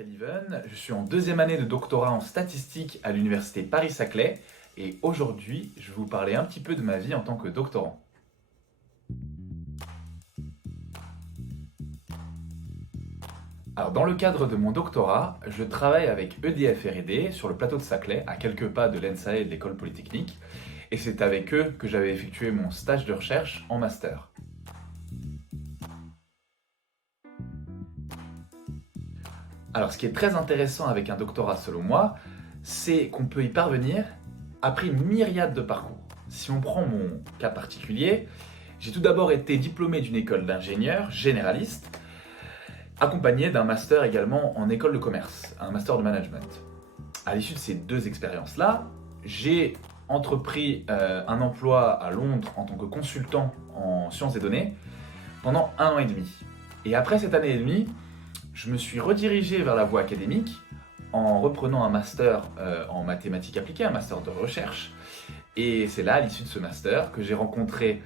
m'appelle Yvan, je suis en deuxième année de doctorat en statistique à l'université Paris-Saclay et aujourd'hui je vais vous parler un petit peu de ma vie en tant que doctorant. Alors dans le cadre de mon doctorat, je travaille avec EDF R&D sur le plateau de Saclay, à quelques pas de l'ENSA et de l'école polytechnique, et c'est avec eux que j'avais effectué mon stage de recherche en master. Alors ce qui est très intéressant avec un doctorat selon moi, c'est qu'on peut y parvenir après une myriade de parcours. Si on prend mon cas particulier, j'ai tout d'abord été diplômé d'une école d'ingénieur généraliste, accompagné d'un master également en école de commerce, un master de management. À l'issue de ces deux expériences-là, j'ai entrepris un emploi à Londres en tant que consultant en sciences des données pendant 1 an et demi. Et après cette année et demie, je me suis redirigé vers la voie académique en reprenant un master en mathématiques appliquées, un master de recherche. Et c'est là, à l'issue de ce master, que j'ai rencontré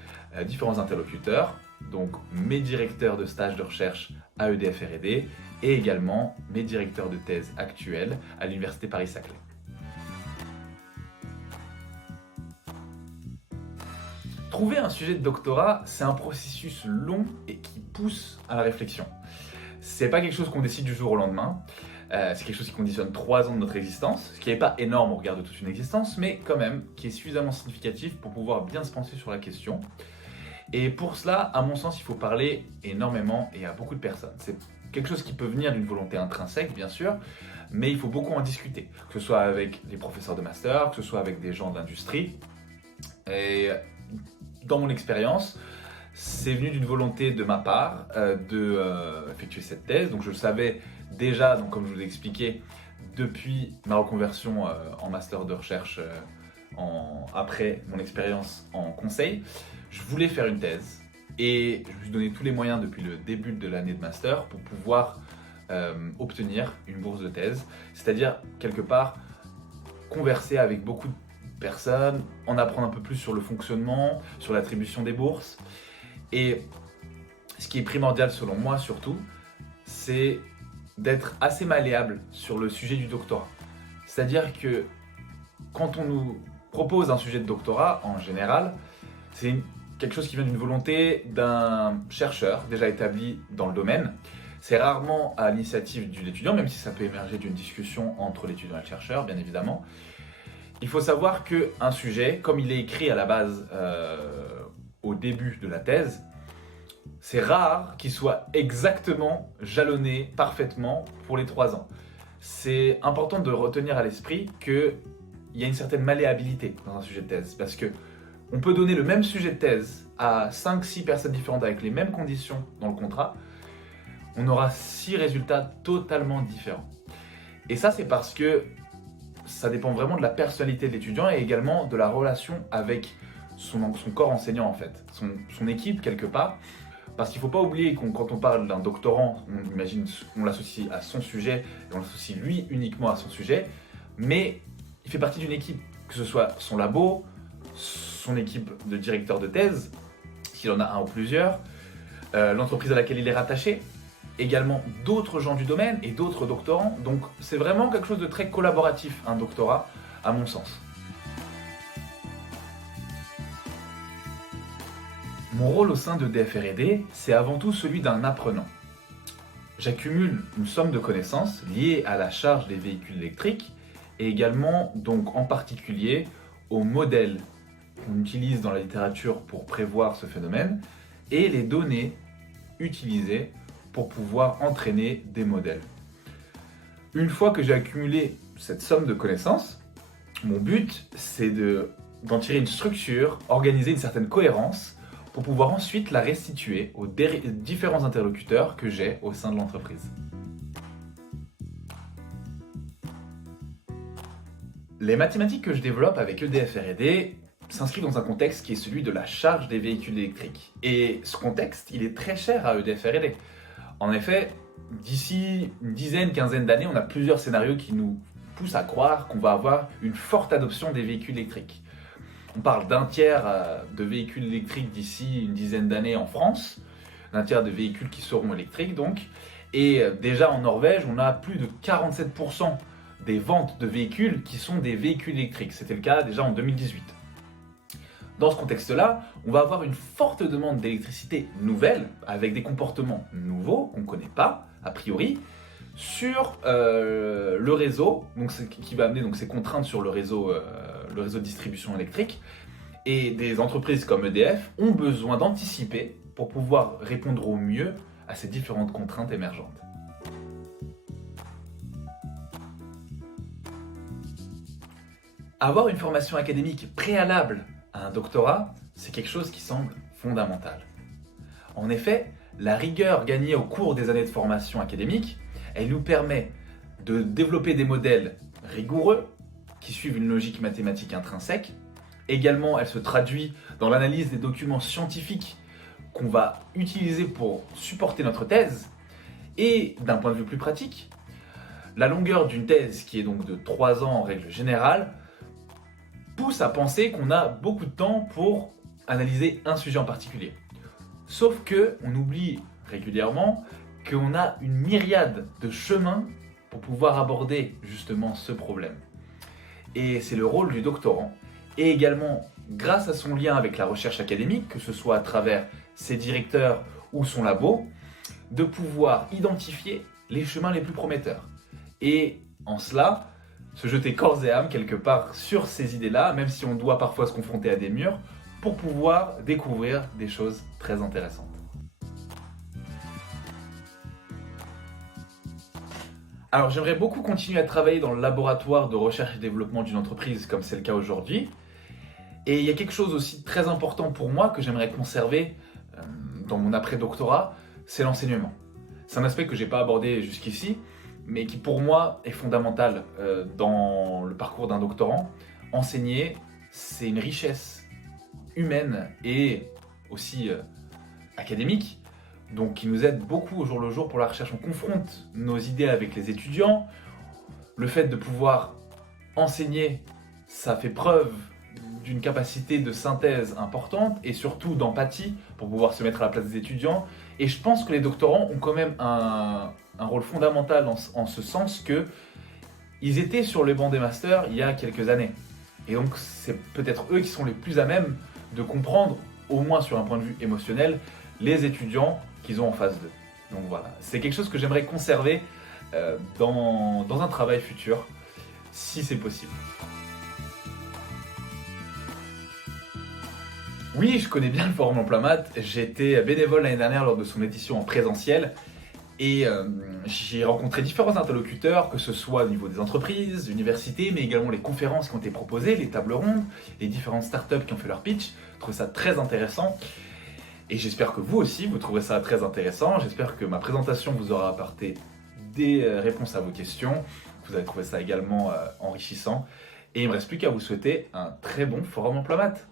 différents interlocuteurs, donc mes directeurs de stage de recherche à EDF R&D et également mes directeurs de thèse actuels à l'université Paris-Saclay. Trouver un sujet de doctorat, c'est un processus long et qui pousse à la réflexion. C'est pas quelque chose qu'on décide du jour au lendemain, c'est quelque chose qui conditionne 3 ans de notre existence, ce qui n'est pas énorme au regard de toute une existence, mais quand même qui est suffisamment significatif pour pouvoir bien se pencher sur la question. Et pour cela, à mon sens, il faut parler énormément et à beaucoup de personnes. C'est quelque chose qui peut venir d'une volonté intrinsèque, bien sûr, mais il faut beaucoup en discuter, que ce soit avec les professeurs de master, que ce soit avec des gens de l'industrie. Et dans mon expérience, c'est venu d'une volonté de ma part d'effectuer cette thèse. Donc je le savais déjà, donc comme je vous l'ai expliqué, depuis ma reconversion en master de recherche après mon expérience en conseil. Je voulais faire une thèse et je me suis donné tous les moyens depuis le début de l'année de master pour pouvoir obtenir une bourse de thèse. C'est-à-dire, quelque part, converser avec beaucoup de personnes, en apprendre un peu plus sur le fonctionnement, sur l'attribution des bourses. Et ce qui est primordial selon moi surtout, c'est d'être assez malléable sur le sujet du doctorat. C'est-à-dire que quand on nous propose un sujet de doctorat, en général, c'est quelque chose qui vient d'une volonté d'un chercheur déjà établi dans le domaine. C'est rarement à l'initiative de l'étudiant, même si ça peut émerger d'une discussion entre l'étudiant et le chercheur, bien évidemment. Il faut savoir qu'un sujet, comme il est écrit à la base au début de la thèse, c'est rare qu'il soit exactement jalonné parfaitement pour les 3 ans. C'est important de retenir à l'esprit qu'il y a une certaine malléabilité dans un sujet de thèse, parce que on peut donner le même sujet de thèse à 5-6 personnes différentes avec les mêmes conditions dans le contrat, on aura 6 résultats totalement différents. Et ça, c'est parce que ça dépend vraiment de la personnalité de l'étudiant et également de la relation avec son corps enseignant en fait, son équipe quelque part. Parce qu'il ne faut pas oublier que quand on parle d'un doctorant, on l'associe à son sujet et on l'associe lui uniquement à son sujet, mais il fait partie d'une équipe, que ce soit son labo, son équipe de directeur de thèse, s'il en a un ou plusieurs, l'entreprise à laquelle il est rattaché, également d'autres gens du domaine et d'autres doctorants. Donc c'est vraiment quelque chose de très collaboratif, un doctorat, à mon sens. Mon rôle au sein de EDF R&D, c'est avant tout celui d'un apprenant. J'accumule une somme de connaissances liées à la charge des véhicules électriques et également, donc en particulier, aux modèles qu'on utilise dans la littérature pour prévoir ce phénomène et les données utilisées pour pouvoir entraîner des modèles. Une fois que j'ai accumulé cette somme de connaissances, mon but, c'est d'en tirer une structure, organiser une certaine cohérence pour pouvoir ensuite la restituer aux différents interlocuteurs que j'ai au sein de l'entreprise. Les mathématiques que je développe avec EDF R&D s'inscrivent dans un contexte qui est celui de la charge des véhicules électriques. Et ce contexte, il est très cher à EDF R&D. En effet, d'ici une dizaine, quinzaine d'années, on a plusieurs scénarios qui nous poussent à croire qu'on va avoir une forte adoption des véhicules électriques. On parle d'un tiers de véhicules électriques d'ici une dizaine d'années en France, d'un tiers de véhicules qui seront électriques donc, Et déjà en Norvège, on a plus de 47% des ventes de véhicules qui sont des véhicules électriques. C'était le cas déjà en 2018. Dans ce contexte-là, on va avoir une forte demande d'électricité nouvelle, avec des comportements nouveaux qu'on ne connaît pas, a priori, sur le réseau, donc qui va amener donc, ces contraintes sur le réseau de distribution électrique. Et des entreprises comme EDF ont besoin d'anticiper pour pouvoir répondre au mieux à ces différentes contraintes émergentes. Avoir une formation académique préalable à un doctorat, c'est quelque chose qui semble fondamental. En effet, la rigueur gagnée au cours des années de formation académique, elle nous permet de développer des modèles rigoureux qui suivent une logique mathématique intrinsèque. Également, elle se traduit dans l'analyse des documents scientifiques qu'on va utiliser pour supporter notre thèse. Et d'un point de vue plus pratique, la longueur d'une thèse, qui est donc de 3 ans en règle générale, pousse à penser qu'on a beaucoup de temps pour analyser un sujet en particulier. Sauf que on oublie régulièrement qu'on a une myriade de chemins pour pouvoir aborder justement ce problème. Et c'est le rôle du doctorant, et également grâce à son lien avec la recherche académique, que ce soit à travers ses directeurs ou son labo, de pouvoir identifier les chemins les plus prometteurs. Et en cela, se jeter corps et âme quelque part sur ces idées-là, même si on doit parfois se confronter à des murs, pour pouvoir découvrir des choses très intéressantes. Alors j'aimerais beaucoup continuer à travailler dans le laboratoire de recherche et développement d'une entreprise comme c'est le cas aujourd'hui. Et il y a quelque chose aussi de très important pour moi que j'aimerais conserver dans mon après-doctorat, c'est l'enseignement. C'est un aspect que je n'ai pas abordé jusqu'ici, mais qui pour moi est fondamental dans le parcours d'un doctorant. Enseigner, c'est une richesse humaine et aussi académique, donc qui nous aide beaucoup au jour le jour pour la recherche. On confronte nos idées avec les étudiants. Le fait de pouvoir enseigner, ça fait preuve d'une capacité de synthèse importante et surtout d'empathie pour pouvoir se mettre à la place des étudiants. Et je pense que les doctorants ont quand même un rôle fondamental en ce sens que ils étaient sur les bancs des masters il y a quelques années. Et donc c'est peut-être eux qui sont les plus à même de comprendre, au moins sur un point de vue émotionnel, les étudiants qu'ils ont en face d'eux. Donc voilà, c'est quelque chose que j'aimerais conserver dans un travail futur, si c'est possible. Oui, je connais bien le Forum Emploi Maths. J'ai été bénévole l'année dernière lors de son édition en présentiel et j'ai rencontré différents interlocuteurs, que ce soit au niveau des entreprises, universités, mais également les conférences qui ont été proposées, les tables rondes, les différentes startups qui ont fait leur pitch. Je trouve ça très intéressant et j'espère que vous aussi vous trouverez ça très intéressant. J'espère que ma présentation vous aura apporté des réponses à vos questions. Vous avez trouvé ça également enrichissant et il ne me reste plus qu'à vous souhaiter un très bon Forum Emploi Maths.